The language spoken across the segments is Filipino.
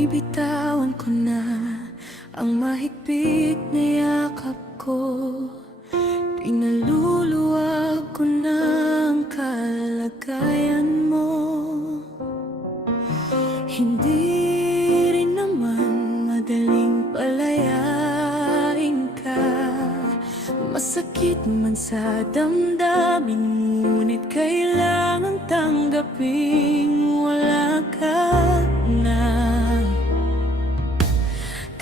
Binibitawan ko na ang mahigpit na yakap ko. Pinaluluwag ko na ang kalagayan mo. Hindi rin naman madaling palayain ka. Masakit man sa damdamin, ngunit kailangang tanggaping wala ka na.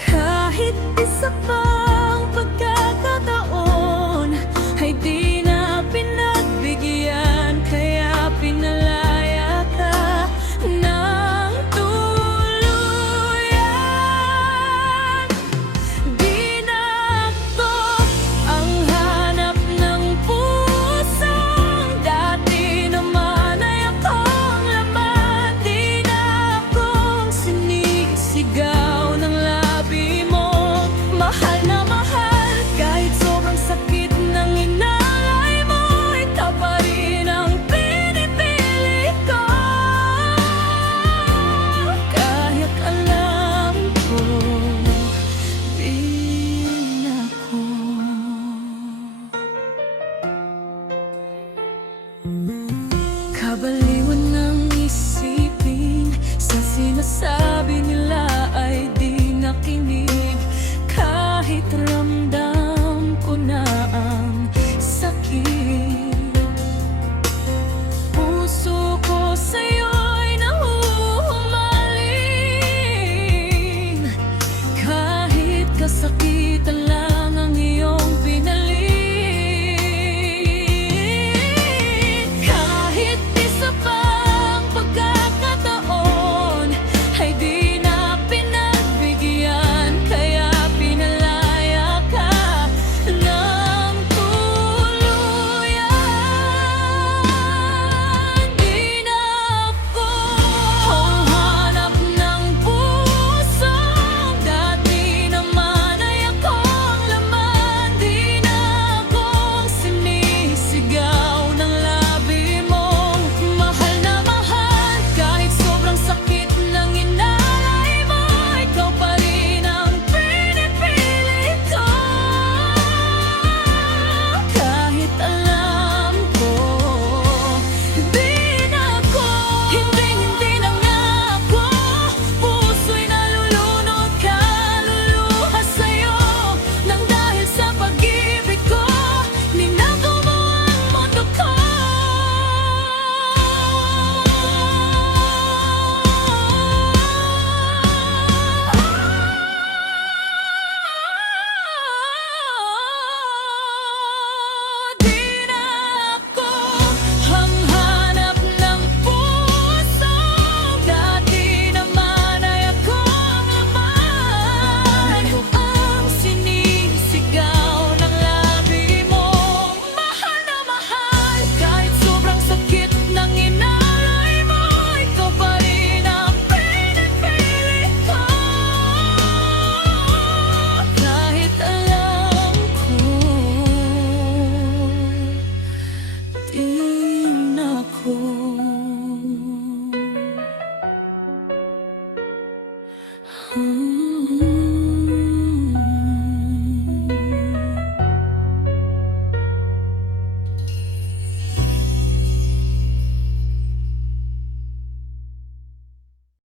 Kahit isa pang pagkakataon ay di na pinagbigyan, kaya pinalaya ka ng tuluyan. Di na ako ang hanap ng pusong dati naman ay akong laman. Di na akong sinisigaw ng labi mo. Mahal na mahal, kahit sobrang sakit ng inalay mo, ikaw pa rin ang pinipili ko. Kahit alam ko, di na ako. Kabaliwan ng isipin sa sinasabi nila ay di nakinig. Kahit ramdam ko na ang sakit, puso ko sa'yo'y nahuhumaling. Kahit kasakitan lang ang iyong pinaling. Kahit isa pang pagkakataon ay di na pinagbigyan, kaya pinalaya ka ng tuluyan. Di na ako ang hanap ng pusong dati naman ay akong laman. Di na akong sinisigaw ng labi mo. Mahal na mahal, kahit sobrang sakit ng inalay mo, ikaw pa rin ang pinipili ko. Kahit alam ko, di na ako, hindi na nga ako. Puso'y nalulunod, kaluluha sa'yo. Nang dahil sa pag-ibig ko, ninakaw mo ang mundo ko. Di na ako ang hanap ng pusong dati naman ay akong laman. Ang sinisigaw ng labi mo. Mahal na mahal, kahit sobrang sakit ng inalay mo, ikaw pa rin ang pinipili ko. Kahit alam ko, di na ako.